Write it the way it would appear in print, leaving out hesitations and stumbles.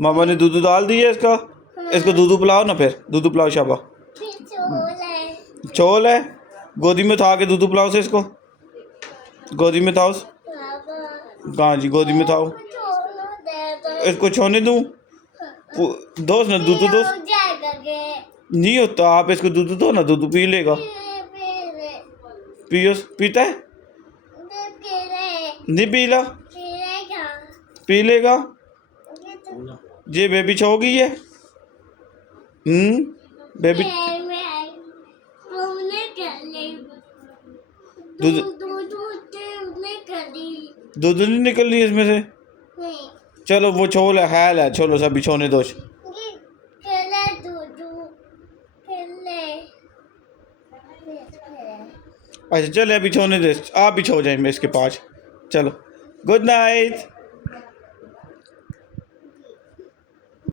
मामा ने दूध डाल दिया इसका। इसको दूध पिलाओ ना, फिर दूध पिलाओ शाबा। चोल है, गोदी में उठा के दूध पिलाओ से इसको। गोदी में थाओ। हाँ जी, गोदी में थाओ। इसको छोने दूँ? दोस्त ना दूध दो। नहीं होता, आप इसको दूध दो ना, दूध पी लेगा। पियो, पीता है? नहीं पी ला, पी लेगा। ये बेबी छो गई है। बेबी दूध दूध नहीं निकल रही इसमें से। चलो वो छोल है, चलो सब बिछोने दो। अच्छा चल, बिछोने दे, आप बिछो जाए मैं इसके पास। चलो, गुड नाइट।